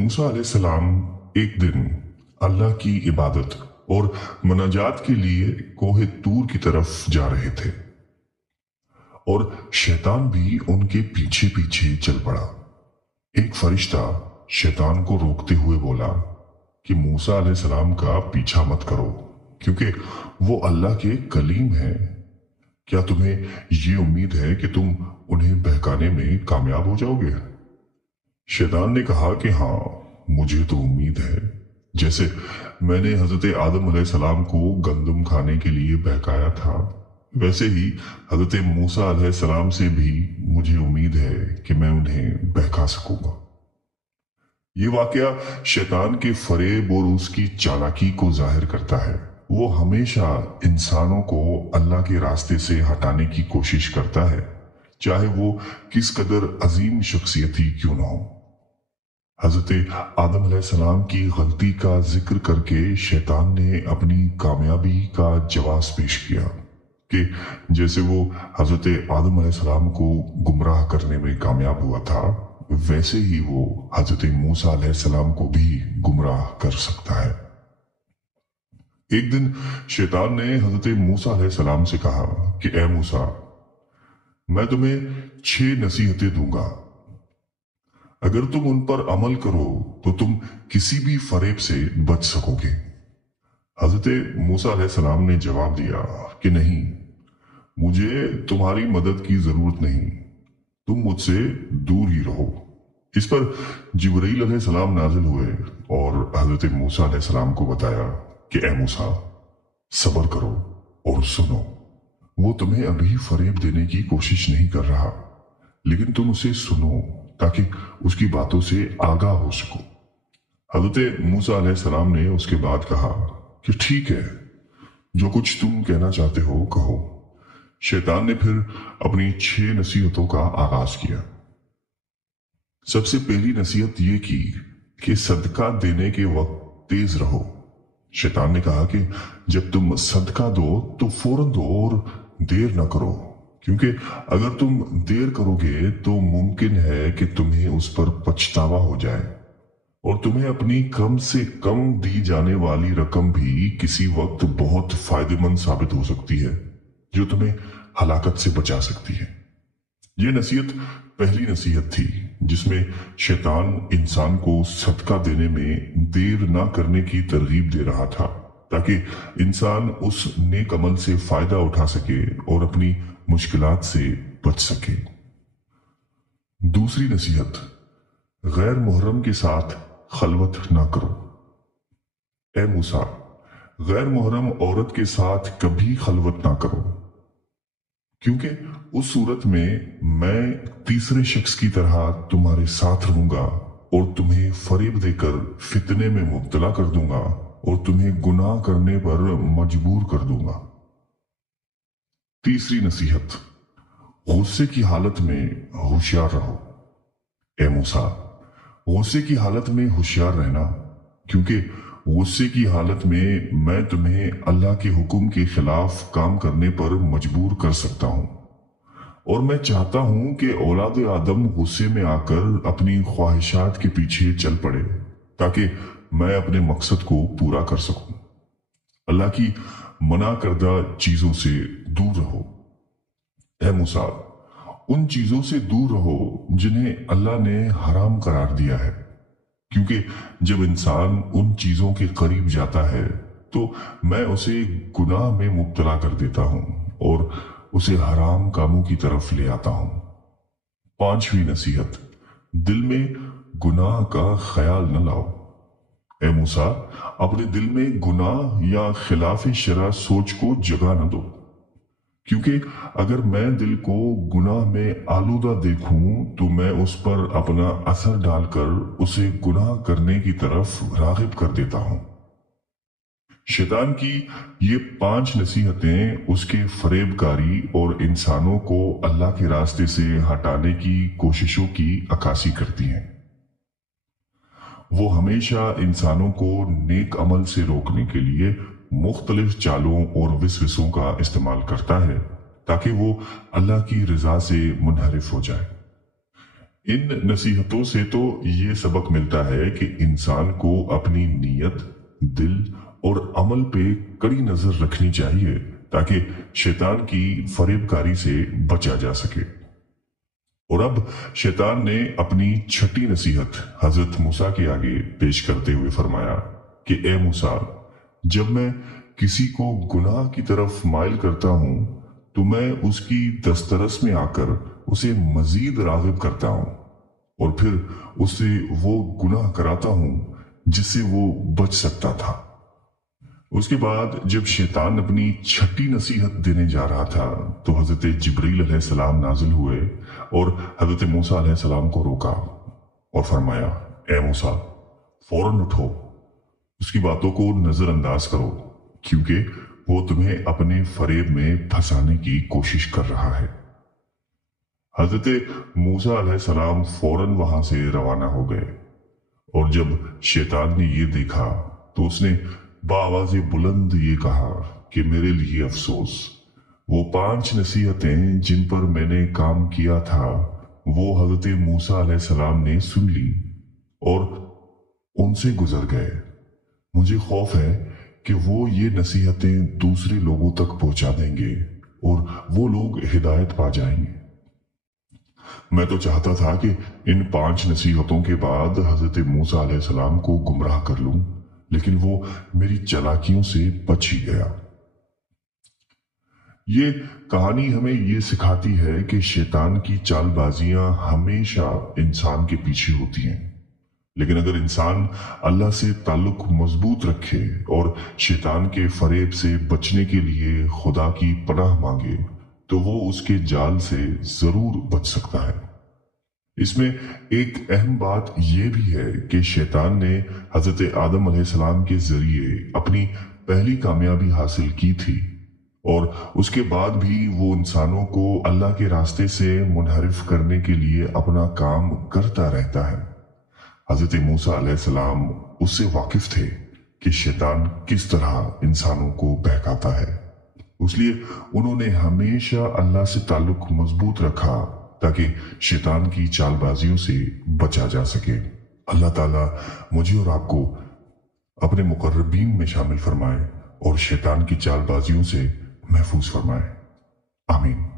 मूसा अलैहिस्सलाम एक दिन अल्लाह की इबादत और मनाजात के लिए कोहे तूर की तरफ जा रहे थे और शैतान भी उनके पीछे पीछे चल पड़ा। एक फरिश्ता शैतान को रोकते हुए बोला कि मूसा अलैहिस्सलाम का पीछा मत करो, क्योंकि वो अल्लाह के कलीम हैं। क्या तुम्हें ये उम्मीद है कि तुम उन्हें बहकाने में कामयाब हो जाओगे? शैतान ने कहा कि हाँ, मुझे तो उम्मीद है। जैसे मैंने हजरत आदम अलैहिस्सलाम को गंदम खाने के लिए बहकाया था, वैसे ही हजरत मूसा अलैहिस्सलाम से भी मुझे उम्मीद है कि मैं उन्हें बहका सकूंगा। ये वाकया शैतान के फरेब और उसकी चालाकी को जाहिर करता है। वो हमेशा इंसानों को अल्लाह के रास्ते से हटाने की कोशिश करता है, चाहे वो किस कदर अजीम शख्सियत ही क्यों ना हो। हजरत आदम अलैहिस्सलाम की गलती का जिक्र करके शैतान ने अपनी कामयाबी का जवाब पेश किया कि जैसे वो हजरत आदम अलैहिस्सलाम को गुमराह करने में कामयाब हुआ था, वैसे ही वो हजरत मूसा अलैहिस्सलाम को भी गुमराह कर सकता है। एक दिन शैतान ने हजरत मूसा अलैहिस्सलाम से कहा कि ए मूसा, मैं तुम्हें 6 नसीहतें दूंगा। अगर तुम उन पर अमल करो तो तुम किसी भी फरेब से बच सकोगे। हजरत मूसा अलैहिस्सलाम ने जवाब दिया कि नहीं, मुझे तुम्हारी मदद की जरूरत नहीं, तुम मुझसे दूर ही रहो। इस पर जिब्रील अलैहिस्सलाम नाजिल हुए और हजरत मूसा अलैहिस्सलाम को बताया कि ए मूसा, सब्र करो और सुनो, वो तुम्हें अभी फरेब देने की कोशिश नहीं कर रहा, लेकिन तुम उसे सुनो ताकि उसकी बातों से आगाह हो सको। हजरत मूसा अलैहिस्सलाम ने उसके बाद कहा कि ठीक है, जो कुछ तुम कहना चाहते हो कहो। शैतान ने फिर अपनी 6 नसीहतों का आगाज किया। सबसे पहली नसीहत ये की कि सदका देने के वक्त तेज रहो। शैतान ने कहा कि जब तुम सदका दो तो फौरन दो और देर ना करो, क्योंकि अगर तुम देर करोगे तो मुमकिन है कि तुम्हें उस पर पछतावा हो जाए और तुम्हें अपनी कम से कम दी जाने वाली रकम भी किसी वक्त बहुत फायदेमंद साबित हो सकती है, जो तुम्हें हलाकत से बचा सकती है। यह नसीहत पहली नसीहत थी, जिसमें शैतान इंसान को सदका देने में देर ना करने की तरगीब दे रहा था, ताकि इंसान उस नेक अमल से फायदा उठा सके और अपनी मुश्किलात से बच सके। दूसरी नसीहत, गैर मुहर्रम के साथ खलवत ना करो। ए मूसा, गैर मुहर्रम औरत के साथ कभी खलवत ना करो, क्योंकि उस सूरत में मैं तीसरे शख्स की तरह तुम्हारे साथ रहूंगा और तुम्हें फरेब देकर फितने में मुब्तला कर दूंगा और तुम्हें गुनाह करने पर मजबूर कर दूंगा। तीसरी नसीहत, गुस्से की हालत में होशियार रहो। ए मूसा, गुस्से की हालत में होशियार रहना, क्योंकि गुस्से की हालत में मैं तुम्हें अल्लाह के हुक्म के खिलाफ काम करने पर मजबूर कर सकता हूं और मैं चाहता हूं कि औलाद आदम गुस्से में आकर अपनी ख्वाहिशात के पीछे चल पड़े, ताकि मैं अपने मकसद को पूरा कर सकूं। अल्लाह की मना करदा चीजों से दूर रहो। ए मूसा, उन चीजों से दूर रहो जिन्हें अल्लाह ने हराम करार दिया है, क्योंकि जब इंसान उन चीजों के करीब जाता है तो मैं उसे गुनाह में मुब्तला कर देता हूं और उसे हराम कामों की तरफ ले आता हूं। पांचवी नसीहत, दिल में गुनाह का ख्याल न लाओ। ए मूसा, अपने दिल में गुनाह या खिलाफ शरा सोच को जगह न दो, क्योंकि अगर मैं दिल को गुनाह में आलूदा देखूं तो मैं उस पर अपना असर डालकर उसे गुनाह करने की तरफ रागिब कर देता हूं। शैतान की ये 5 नसीहतें उसके फरेबकारी और इंसानों को अल्लाह के रास्ते से हटाने की कोशिशों की अक्कासी करती हैं। वो हमेशा इंसानों को नेक अमल से रोकने के लिए मुख्तलिफ चालों और विसविसों का इस्तेमाल करता है, ताकि वो अल्लाह की रजा से मुनहरिफ हो जाए। इन नसीहतों से तो ये सबक मिलता है कि इंसान को अपनी नीयत, दिल और अमल पे कड़ी नजर रखनी चाहिए ताकि शैतान की फरेबकारी से बचा जा सके। और अब शैतान ने अपनी छठी नसीहत हजरत मूसा के आगे पेश करते हुए फरमाया कि ए मूसा, जब मैं किसी को गुनाह की तरफ माइल करता हूं तो मैं उसकी दस्तरस में आकर उसे मजीद राग़िब करता हूं और फिर उससे वो गुनाह कराता हूं जिससे वो बच सकता था। उसके बाद जब शैतान अपनी छठी नसीहत देने जा रहा था तो हजरत जिब्रील अलैहिस्सलाम नाजिल हुए और हजरत मूसा अलैहिस्सलाम को रोका और फरमाया, ए मूसा, फौरन उठो, उसकी बातों को नजरअंदाज करो क्योंकि वो तुम्हें अपने फरेब में फंसाने की कोशिश कर रहा है। हजरत मूसा अलैहिस्सलाम फौरन वहां से रवाना हो गए और जब शैतान ने ये देखा तो उसने बाआवाज़े बुलंद ये कहा कि मेरे लिए अफसोस, वो 5 नसीहतें जिन पर मैंने काम किया था वो हजरत मूसा अलैहिस्सलाम ने सुन ली और उनसे गुजर गए। मुझे खौफ है कि वो ये नसीहतें दूसरे लोगों तक पहुंचा देंगे और वो लोग हिदायत पा जाएंगे। मैं तो चाहता था कि इन 5 नसीहतों के बाद हजरत मूसा अलैहिस्सलाम को गुमराह कर लूं, लेकिन वो मेरी चालाकियों से बच ही गया। ये कहानी हमें ये सिखाती है कि शैतान की चालबाजियां हमेशा इंसान के पीछे होती हैं, लेकिन अगर इंसान अल्लाह से ताल्लुक मजबूत रखे और शैतान के फरेब से बचने के लिए खुदा की पनाह मांगे तो वो उसके जाल से जरूर बच सकता है। इसमें एक अहम बात यह भी है कि शैतान ने हजरत आदम अलैहिस्सलाम के जरिए अपनी पहली कामयाबी हासिल की थी और उसके बाद भी वो इंसानों को अल्लाह के रास्ते से मुनहरिफ करने के लिए अपना काम करता रहता है। हजरत मूसा अलैहिस्सलाम उससे वाकिफ थे कि शैतान किस तरह इंसानों को बहकाता है, इसलिए उन्होंने हमेशा अल्लाह से ताल्लुक मजबूत रखा ताकि शैतान की चालबाजियों से बचा जा सके। अल्लाह ताला मुझे और आपको अपने मुकर्रबीन में शामिल फरमाए और शैतान की चालबाजियों से महफूज फरमाए। आमीन।